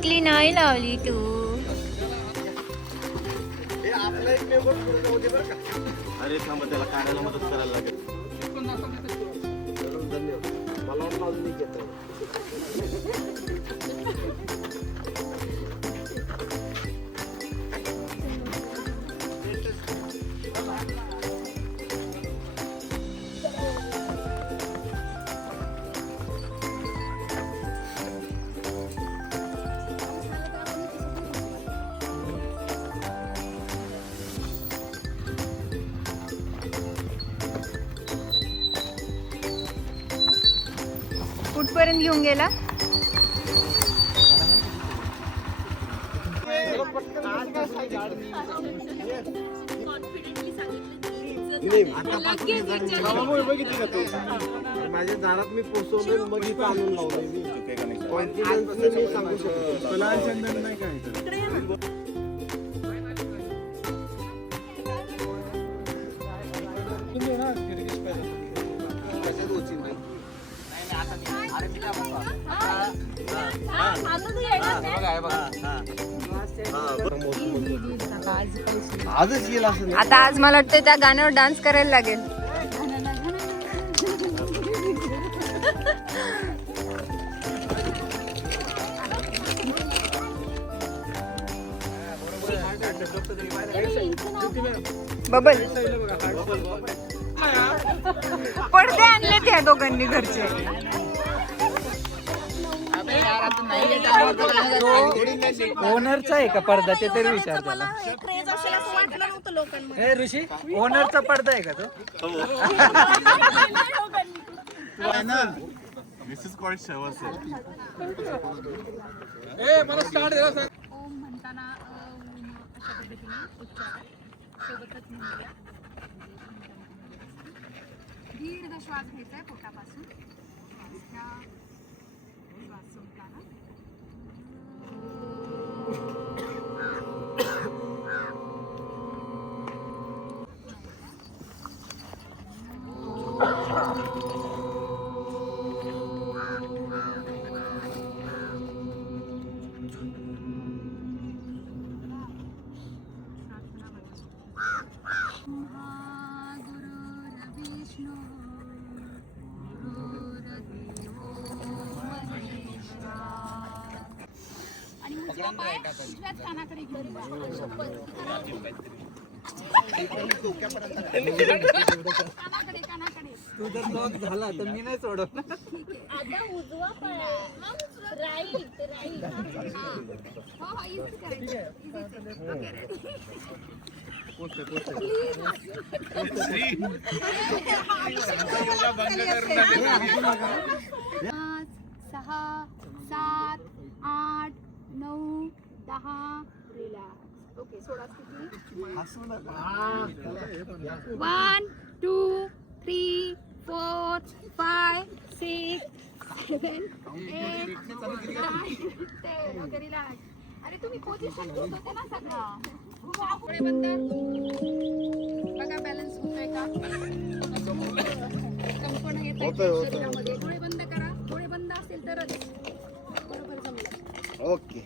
टिकली नाही लावली तू. अरे थांबा, त्याला काढायला मदत करायला लागेल. मला वाटलं अजून एक येतं. कुठपर्यंत घेऊन गेला? माझ्या दारात मी पोचवलं, मग इथं आणून लावलंय मी. कॉन्फिडन्सने मी सांगू शकतो. नाही काय आजच येईल असं. आता आज मला वाटतं त्या गाण्यावर डान्स करायला लागेल. बबल पडदे आणले त्या दोघांनी घरचे. ओनरचा आहे का पडदा ते तरी विचार त्याला. हे ऋषी ओनरचा पडदा आहे का तो? मिसेस कॉल शेवा सर. मला स्टार्ट द्या सर. ओम म्हणताना अशा पद्धतीने उच्चार सोबतच म्हणूया. दीर्घ श्वास घ्यायचा आहे पोटापासून. श्वास सोडताना आणि उजवा पाय उजव्याच कानाकडे घेऊन जा. कानाकडे कानाकडे. तू जर लॉक झाला तर मी नाही सोडवणार. आता उजवा पाय राईट राईट. हो हो इझी करायचं. सहा सात आठ नऊ 10 रिलॅक्स. ओके सोडा. किती 1 2 3 4 5 6 7 8 9 10. Okay relax. अरे तुम्ही पोझिशन घेत होते ना सगळं. डोळे बंद. बघा बॅलन्स होतोय का? कंपन येत आहे शरीरामध्ये. डोळे बंद करा. डोळे बंद असेल तरच बरोबर जमलं. ओके.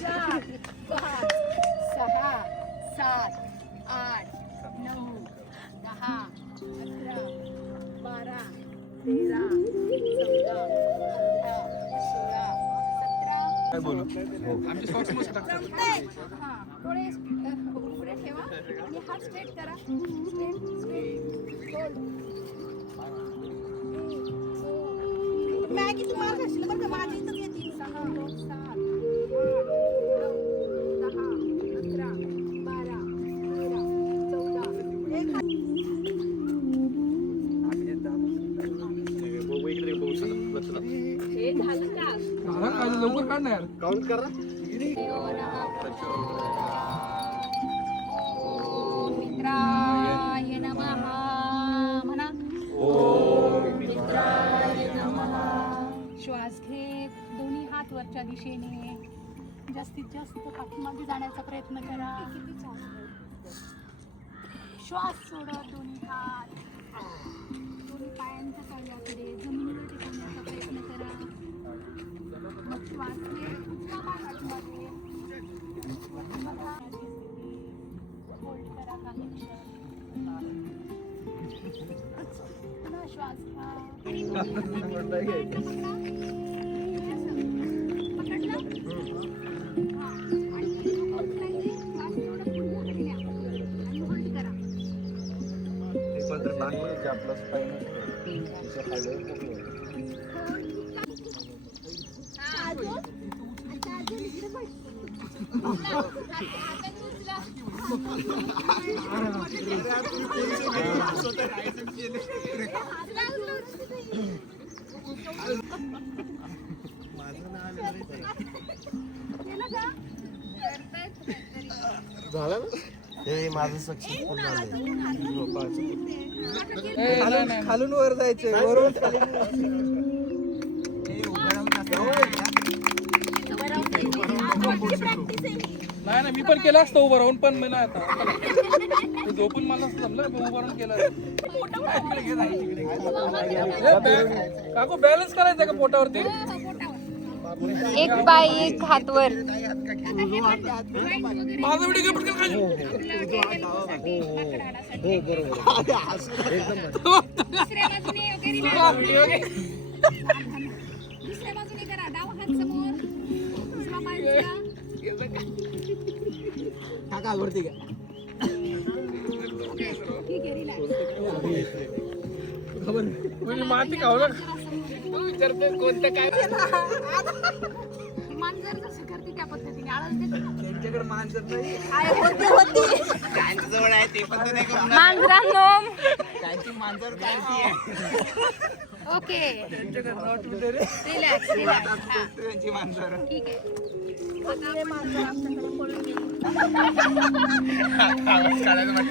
4 5 6 7 8 9 10 11 12 13 14 15 16 17. काय बोलू? हां डोळे उघडे ठेवा आणि हात स्ट्रेट करा. Straight straight hold. मॅगी तुम्हाला घासलं बरं का? माझी इथंच येते. 6 7 8 9 10 11 12 13 14. हे झालं का? लवकर काढणार. काउंट करा. मित्राय नमः म्हणा. ओम मित्राय नमः. श्वास घेत दोन्ही हात वरच्या दिशेने जास्तीत जास्त पाठीमागे जाण्याचा प्रयत्न करा. श्वास सोडत दोन्ही हात दोन्ही पायांच्या तळव्याकडे जमिनीवर टेकवण्याचा प्रयत्न करा. मग श्वास घे. उजवा पाय पाठीमागे. बघा. होल्ड करा काही क्षण. पुन्हा श्वास घ्या. पकडला? हां. आणि होल्ड करायचे. श्वास थोडा पुढे घ्या. आणि होल्ड करा. झालं ना हे माझं सक्सेसफुल झालं. खालून वर जायचं, वरून नाही ना मी पण केलं असतं उभं राहून पण मला आता झोपून मला जमलं मी उभं राहून केलं. काकू बॅलन्स करायचं का पोटावरती? एक पाय एक हातवर. माझा व्हिडिओ पटकन खाली. हो बरोबर. दुसऱ्या बाजूने वगैरे लावा. दुसऱ्या बाजूने करा. डावा हात समोर. उजवा पाय उचला. ठीक आहे, रिलॅक्स. म्हणजे माती खावलं विचारते कोणतं काय मांजर जसं करते त्या पद्धतीने आळस देते. त्यांच्याकडे माणसं नाही. जवळ आहे ते पण नाही करून मांजरांनो त्यांची मांजर चालती आहे. Okay, relax relax. त्यांची माणसं ठीक आहे. आता आपण मांजर आमच्याकडे पळून गेली.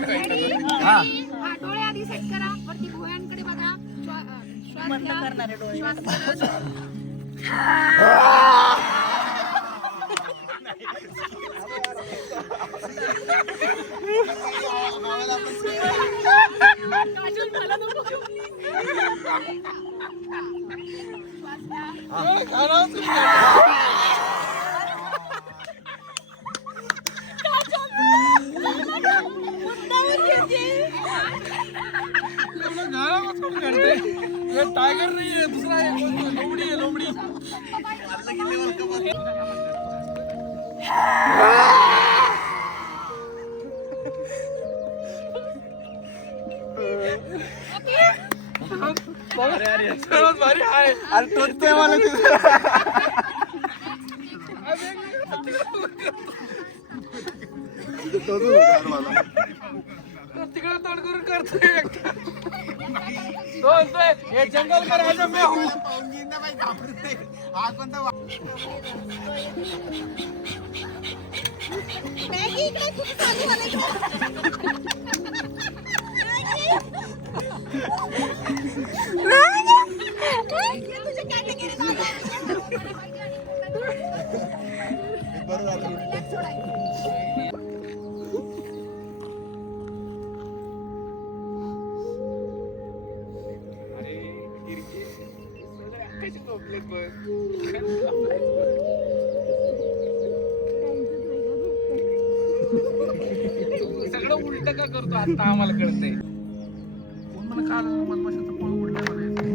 Ready? हा, डोळे आधी सेट करा. वरती भुवयांकडे बघा. श्वास घ्या. श्वास घ्या. काजल मला नको घेऊ. श्वास घ्या. टायगर नाही आहे दुसरा आहे. लोमडी आहे लोमडी. सर्वात भारी आहे. अरे तोच ते मला तिकडे तोंड करून करतोय. हे जंगल का राजा मैं हूँ. सगळं उलट का करतो आता आम्हाला कळतंय. कोण मला काल मधमाशाचं पळ उडलं म्हणायचं.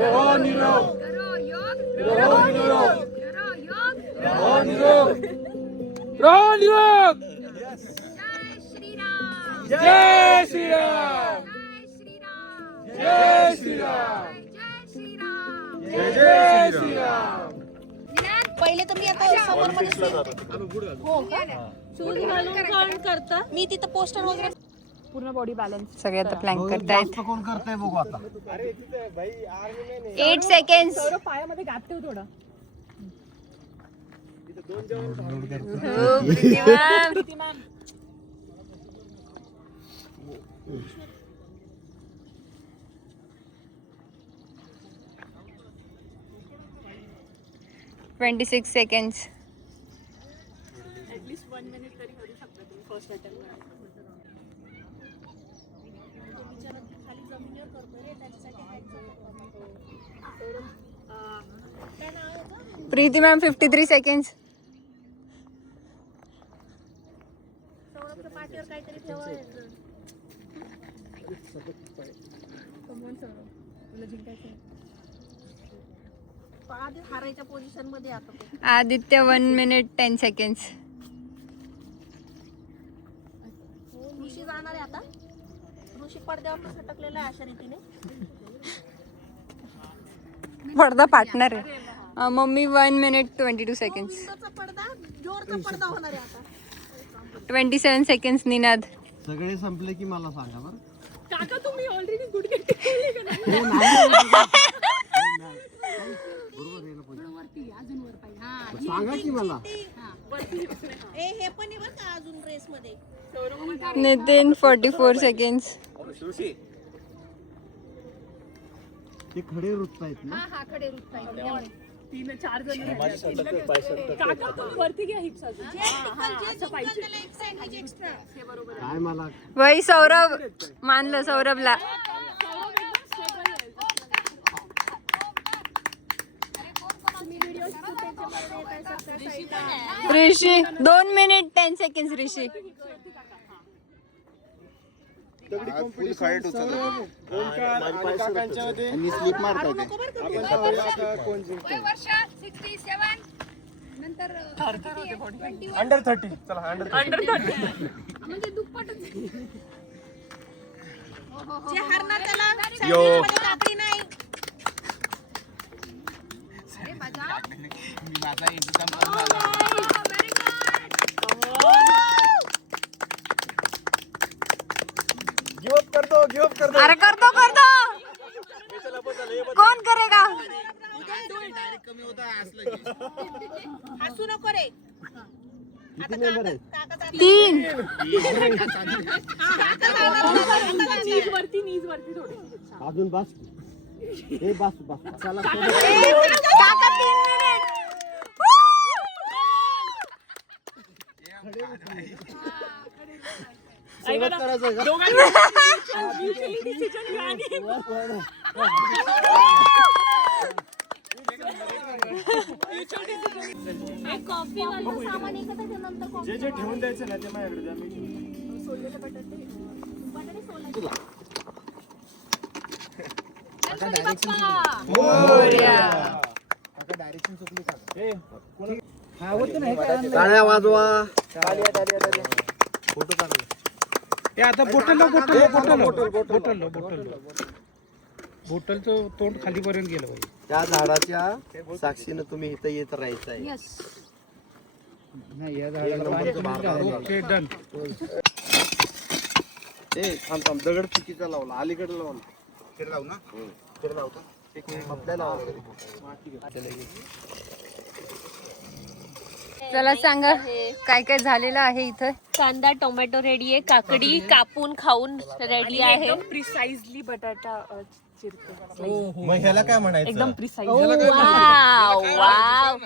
रहो निरोग करो योग रहो निरोग करो योग रहो निरोग रहो निरोग. जय श्रीराम जय श्रीराम जय श्रीराम जय श्रीराम जय श्रीराम जय श्रीराम. पहिले तर मी आता समोर मध्ये हो का शूज घालून काम करता मी तिथं पोस्टर वगैरे पूर्ण बॉडी बॅलन्स सगळे आता प्लॅन करतायत. कोण करतंय बघू आता. अरे तिथे भाई आर्मी में 8 सेकंड्स. पायामध्ये गाठ ठेव थोडा प्रीतिमान 26 seconds. ऍटलीस्ट 1 मिनिट तरी करू शकता तुम्ही फर्स्ट अटेम्प्ट खाली जमिनीवर करतो रे त्याच्यासाठी काय नाव होतं प्रीति मॅम 53 seconds. सौरभच्या पाठीवर काहीतरी ठेवायचं कमॉन सौरभ तुला जिंकायचं आधी हारायच्या पोझिशन मध्ये आता तो. Aditya 1 minute 10 seconds. ऋषी जाणार आहे आता ऋषी पडद्यावर सटकलेला आहे अशा रीतीने पडदा पार्टनर आहे. Mummy 1 minute 22 seconds. विंडोचा पडदा जोरचा पडदा होणार आहे आता 27 seconds. निनाद. सगळे संपले की मला सांगा बरं. काका तुम्ही ऑलरेडी गुडघे टेकवले का नाही सांगा की मला. हे पण आहे बरं का अजून रेस मध्ये नितीन 44 seconds. ते खडे रुततायत ना. हा खडे रुततायत. 3-4 जण काका पण वरती घ्या हिप्स अजून असं पाहिजे एक सँडविच एक्स्ट्रा हे बरोबर काय मला वही सौरभ मानलं सौरभला. ऋषी 2 minute 10 seconds. ऋषी आणि स्लिप मारताय ते. आपण पाहूया आता कोण जिंकतंय. वर्ष 67 नंतर अंडर 30. चला अंडर 30. म्हणजे दुप्पटच जे हरणार त्याला सँडविच मध्ये काकडी नाही अरे मजा गिव अप कर दो. अरे करतो कोण करेगा. हसू नको रे किती मेंबर आहेत. 3. नीज वरती थोडी अजून बस. हे बस चला. काका 3 minute. सुरुवात करायचं का? कॉफी वाला सामान एकच आहे नंतर कॉफी जे ठेवून द्यायचं ना ते माझ्याकडे द्या. मी सोललेले बटाटे सोलायचे टाळ्या वाजवा. हे आता बोटलचं तोंड खालीपर्यंत गेलं पाहिजे. त्या झाडाच्या साक्षीनं तुम्ही इथं येत राहायचं आहे. Okay done. ए थांब दगड चुकीचा लावला. अलीकडे लावला. आपल्याला चला सांगा काय काय झालेलं आहे इथं. कांदा टोमॅटो रेडी आहे काकडी कापून खाऊन रेडी आहे प्रिसाइजली बटाटा चिरतो मग ह्याला काय म्हणायचं. एकदम प्रिसाइज वाव वाव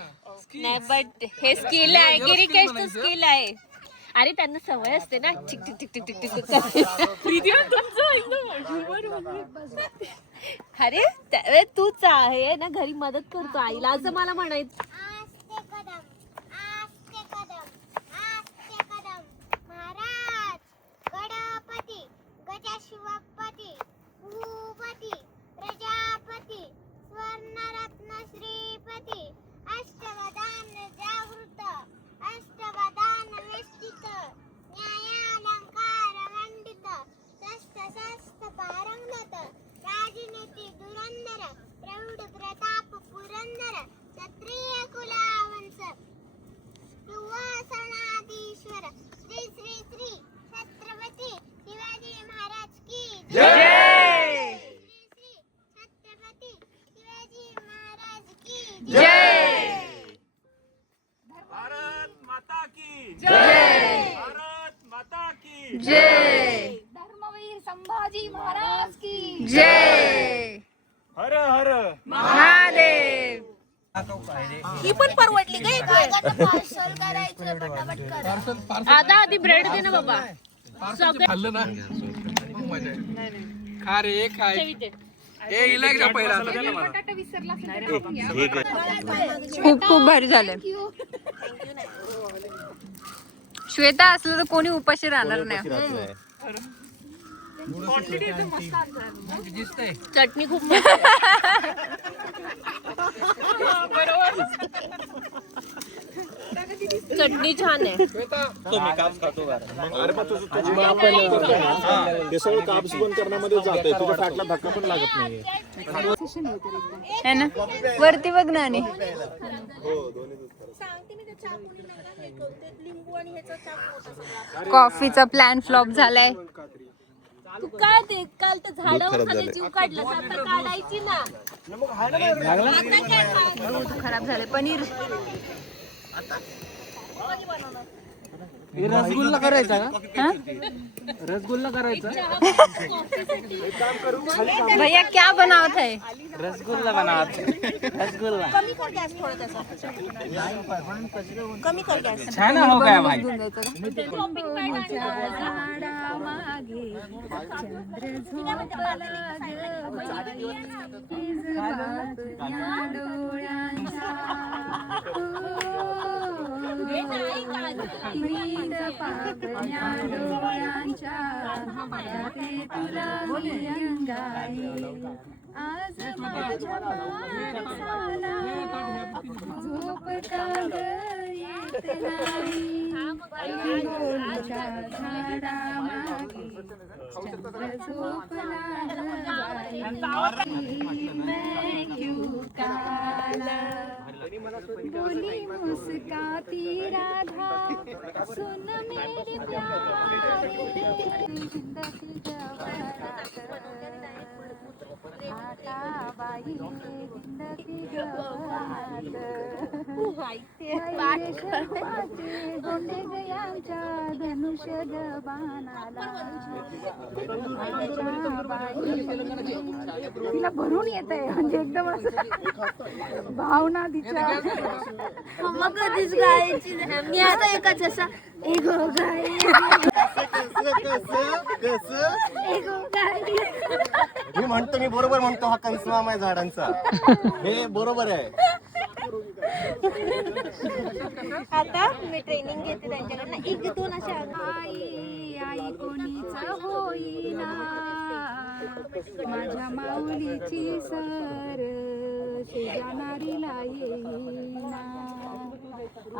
नाही बट हे स्किल आहे गिरिकेशचं स्किल आहे अरे त्यांना सवय असते ना tick tick tick tick tick tick अरे तूच आहे ना घरी मदत करतो आईला असं मला म्हणायचं महाराज गणपती गजशिवपती भूपती प्रजापती छत्रपती स्वर्णरत्न श्रीपती अष्टवदान जागृत अष्टवदान वेष्टित न्यायालंकार मंडित शस्त्र पारंगत राजनीती धुरंधर प्रौढ प्रताप पुरंदर क्षत्रिय कुलावंश सिंहासनाधीश्वर श्री श्री श्री छत्रपती शिवाजी महाराज की जय। श्री श्री छत्रपती शिवाजी महाराज की जय। भारत माता की जय। भारत माता की जय। धर्मवीर संभाजी महाराज की जय। हर हर महादेव। ही पण परवडली काय पार्सल करायचं पटापट करा. आता आधी ब्रेड दे ना बाबा. खाल्लं ना मग मजा आहे. खा रे काय ए हिला एकदा पहिला आता. बटाटा विसरला असेल तर आपण घ्या. खूप खूप भारी झालं. श्वेता असलं तर कोणी उपाशी राहणार नाही. दिसतंय चटणी खूप चटणी छान आहे. तो मी काप्स खातो का अरे मग तुझं ते सगळं काप्स बंद करण्यामध्ये जाते तुझ्या फॅटला धक्का पण लागत नाही है ना. वरती बघ ना. आणि कॉफीचा प्लॅन फ्लॉप झालाय. तू काय ते काल तर झाडावर खाली जीव काढला आता काढायची ना. आता काय खायचं? खराब झाले. पनीर रसगुल्ला करायचा का? हा? रसगुल्ला करायचा. भैया क्या बनावत है? रसगुल्ला बनावत. रसगुल्ला छान हो गया भाई. आज माझ्या माणसाला झोप का ग येत नाही. बोलच्या झाडामागे चंद्र झोपला मैं क्यों काला. बोली मुस्काती राधा सुन मेरे प्यारे जिंदगी गवात आता बाई जिंदगी गवात गोंडे गयांच्या धनुष्य गबाणाला तिला भरून येत आहे म्हणजे एकदम असं भावना तिच्या. मग कधीच गायची नाही. मी आता एकाच असा एगो गाय एगो गाय. मी म्हणतो मी बरोबर म्हणतो हा कंसमाम आहे झाडांचा. हे बरोबर आहे. आता मी ट्रेनिंग घेते त्यांच्याकडनं. एक दोन अशा आई आई कोणीच होईना माझ्या माऊलीची सर शेजानारीला येईना.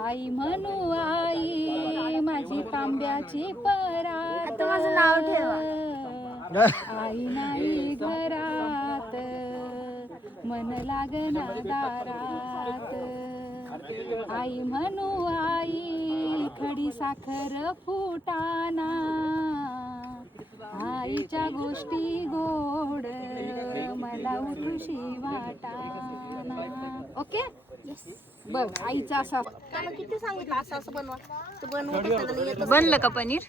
आई म्हणू आई माझी तांब्याची परात. माझं नाव ठेवा. आई नाही घरात मन लागना दारात. आई म्हणू आई खडी साखर फुटाना. आईच्या गोष्टी गोड मला उठुशी वाटाना. ओके बघ आईचा असा किती सांगितलं असं असं बनवा. तू बनवू बनलं का paneer?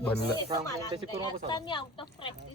Me out of practice